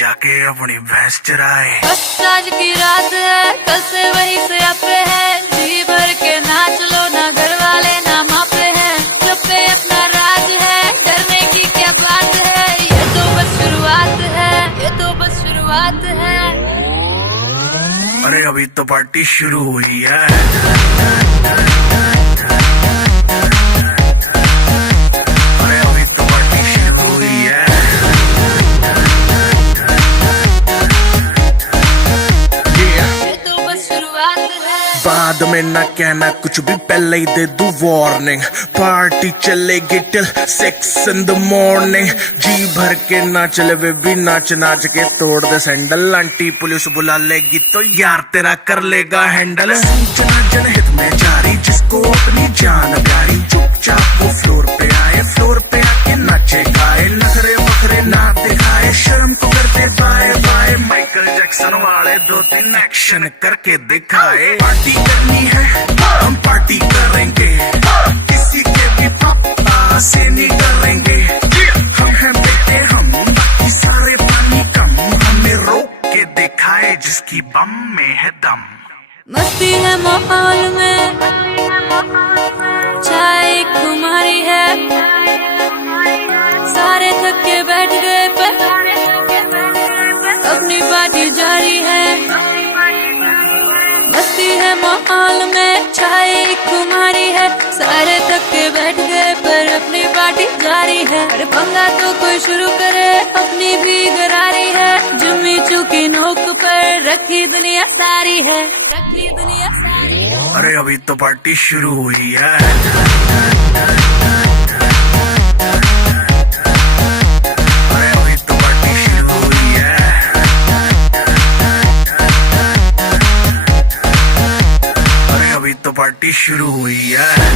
जाके अपनी भैंस चराए। बस आज की रात है, कल से वही से आपे है, जी भर के नाच लो, ना घर वाले ना मापे हैं, सब पे अपना राज है, डरने की क्या बात है, ये तो बस शुरुआत है, ये तो बस शुरुआत है। अरे अभी तो पार्टी शुरू हुई है। बाद में ना कहना कुछ भी, पहले ही दे दूं वार्निंग। पार्टी चलेगी टिल 6 in the morning। जी भर के ना चले वे भी नाच नाच के तोड़ दे सैंडल। आंटी पुलिस बुला लेगी तो यार तेरा कर लेगा हैंडल। जनहित में जारी, जिसको अपनी जान प्यारी, चुपचाप वो फ्लोर पे आए, फ्लोर पे आके नाचे गाए, नखरे वखरे ना दिखाए, शर्म को करते बाय बाय। माइकल जैक्सन वाले 2-3 एक्शन करके दिखाए। पार्टी करनी है हम पार्टी करेंगे, किसी के भी पापा से नहीं डरेंगे। हम हैं बेटे हम, बाकी सारे पानी कम, हमें रोक के दिखाए जिसकी बम में है दम। मस्ती है माहौल में, चाय खुमारी है, सारे थक के बैठ गए पर अपनी पार्टी जारी है। मस्ती है माहौल में, चाय खुमारी है, सारे थक के बैठ गए पर अपनी पार्टी जारी है। अरे पंगा तो कोई शुरू करे, अपनी भी गरारी है, जुम्मी चुकी नोक पर रखी दुनिया सारी है, रखी दुनिया सारी है। अरे अभी तो पार्टी शुरू हुई है। अरे अभी तो पार्टी शुरू हुई है। अरे अभी तो पार्टी शुरू हुई है।